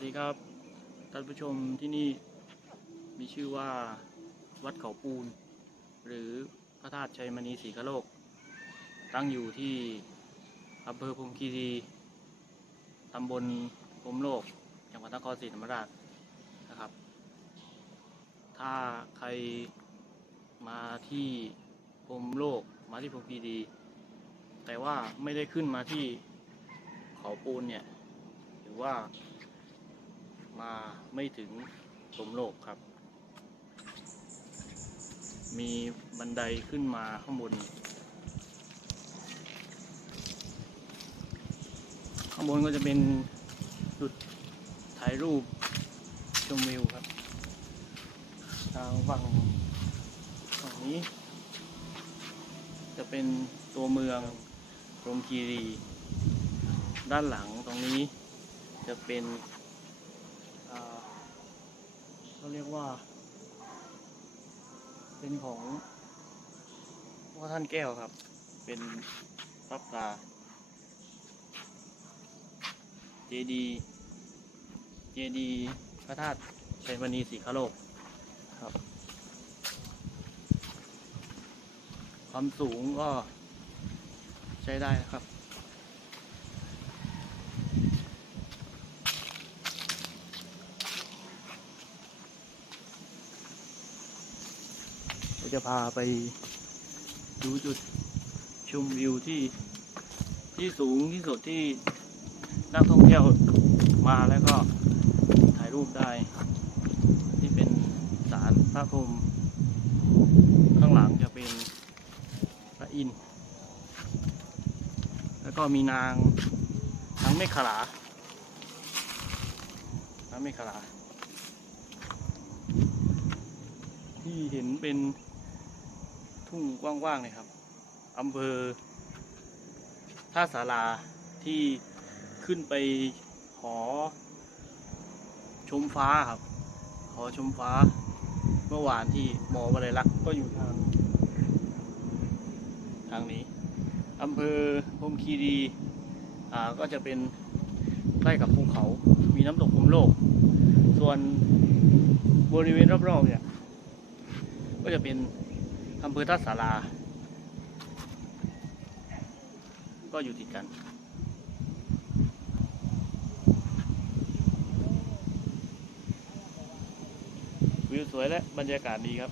วัสดีครับท่านผู้ชมที่นี่มีชื่อว่าวัดเขาปูน หรือพระธาตุชัยมณีศรีกะโลก ตั้งอยู่ที่อำเภอพรหมคีรีตำบลพมโลกจังหวัดนครศรีธรรมราชนะครับ ถ้าใครมาที่พมโลกมาที่พรหมคีรีแต่ว่าไม่ได้ขึ้นมาที่เขาปูนเนี่ยหรือว่า มาไม่ถึงสมโลกครับ มีบันไดขึ้นมาข้างบน ข้างบนก็จะเป็นจุดถ่ายรูปชมวิวครับ ทางฝั่งฝั่งนี้ จะเป็นตัวเมืองรมคีรี ด้านหลังตรงนี้จะเป็น เขาเรียกว่า เป็นของพ่อท่านแก้วครับ เป็นพระปลาเจดีเจดีพระธาตุชัยมณีสีคโลกครับ ความสูงก็ใช้ได้นะครับ จะพาไปดูจุดชมวิวที่ที่สูงที่สุดที่นักท่องเที่ยวมาแล้วก็ถ่ายรูปได้ ที่เป็นศาลพระพรหมข้างหลังจะเป็นพระอินทร์แล้วก็มีนางนางเมฆขลานางเมฆขลาที่เห็นเป็น ทุ่งกว้างๆเลยครับอำเภอท่าสาราที่ขึ้นไปหอ ชมฟ้าครับ หอชมฟ้า เมื่อวานที่หมอวลัยลักษ์ก็อยู่ทาง ทางนี้อำเภอพรมคีรีอ่าก็จะเป็นใกล้กับภูเขา มีน้ำตกพรมโลก ส่วนบริเวณรอบๆเนี่ย ก็จะเป็น อำเภอท่าสาราก็อยู่ติดกัน วิวสวยและบรรยากาศดีครับ